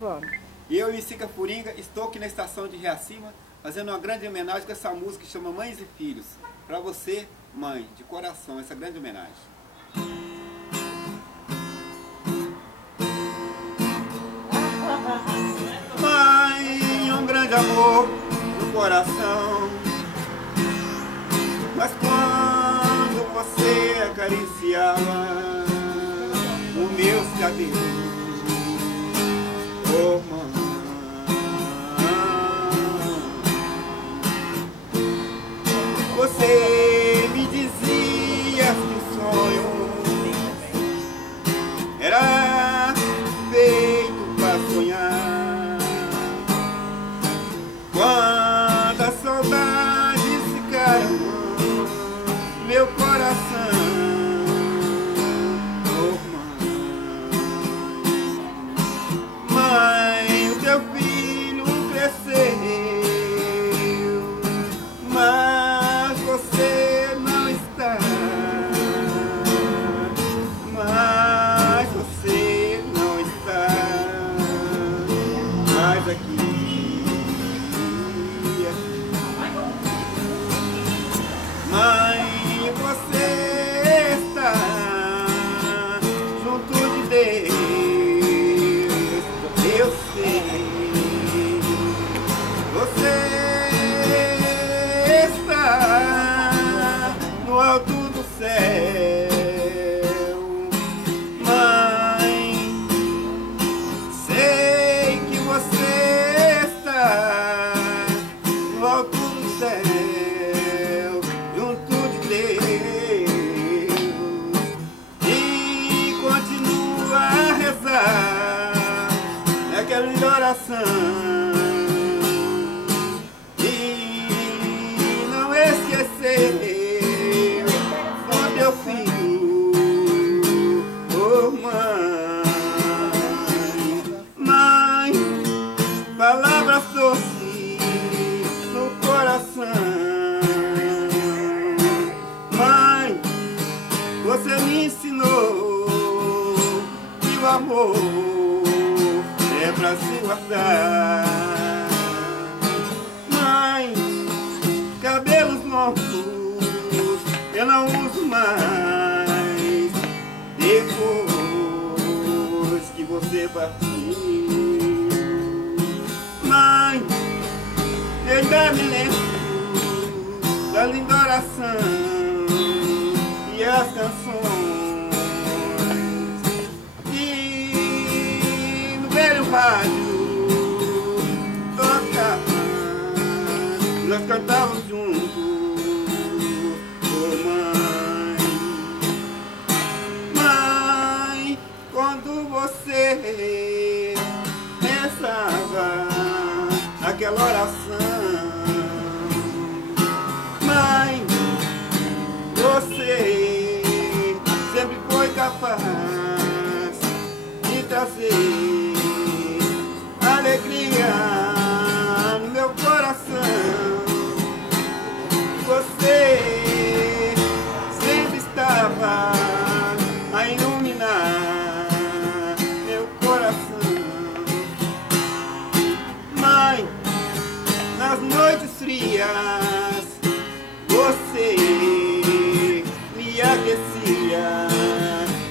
Vamos. E eu e Sica Furinga estou aqui na estação de Reacima fazendo uma grande homenagem com essa música que chama Mães e Filhos. Para você, mãe, de coração, essa grande homenagem. Mãe, um grande amor no coração, mas quando você acariciava o meu cabelo, oh mãe, você me dizia que o sonho era feito para sonhar. Quantas saudades ficaram no meu coração, oh mãe, o teu filho cresceu, mas você não está, mas você não está mais aqui. Mãe, você está junto de Deus, eu sei. Você está no alto do céu. Mãe, sei que você está no alto do céu, junto de Deus, e continua a rezar naquela oração. Esqueceu do teu filho, oh mãe, mãe, palavras doces no coração. Mãe, você me ensinou que o amor é pra se guardar. Mãe, cabelos longos eu não uso mais depois que você partiu. Mãe, eu ainda me lembro da linda oração e as canções, e no velho rádio tocava, nós cantávamos juntos, oh mãe. Mãe, quando você rezava aquela oração, mãe, você sempre foi capaz de trazer alegria no meu coração. Você sempre estava a iluminar meu coração. Mãe, nas noites frias você me aquecia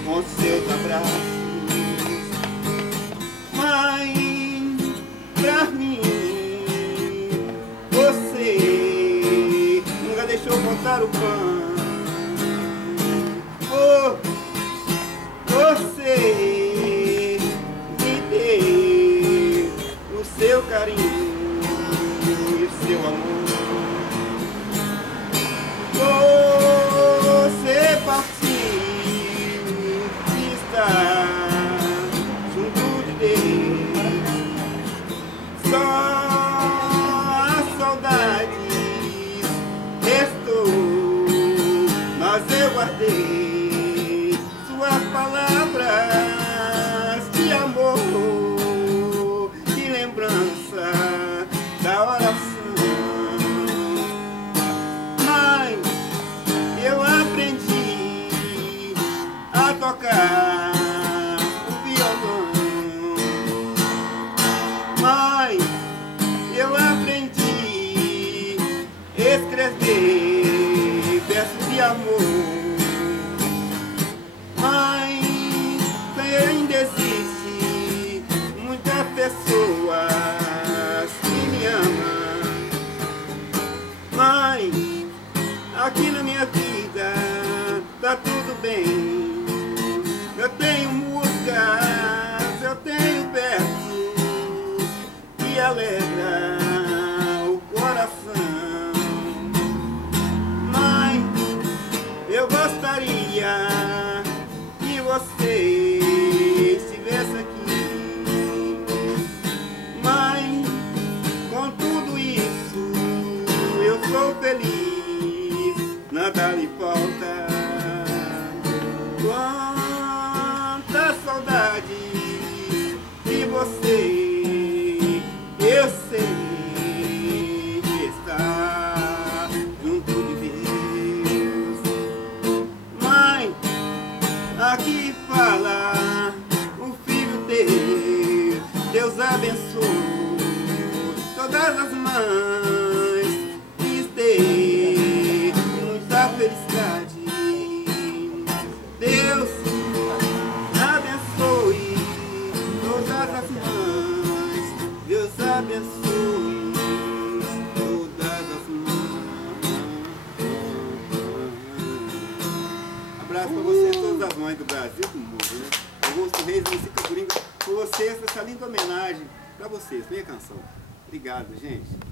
com seus abraços. Mãe, pra mim você nunca deixou faltar o pão. Oh, você me deu o seu carinho e o seu amor. Você partiu e está junto de Deus. Só a saudade restou pessoas que me amam. Mãe, aqui na minha vida tá tudo bem. Eu tenho músicas, eu tenho versos que alegra o coração. Mãe, eu gostaria que você estivesse aqui. Mãe, com tudo isso eu sou feliz, nada lhe falta. Quanta saudade de você, eu sei que está junto de Deus. Mãe, aqui fala o filho teu, Deus abençoe todas as mães, lhes dê muita felicidade. Deus abençoe todas as mães, Deus abençoe todas as mães. Abraço para vocês, todas as mães do Brasil e do mundo, né? Augusto Reis, Música Coringa, por vocês, essa linda homenagem para vocês, minha canção. Obrigado, gente.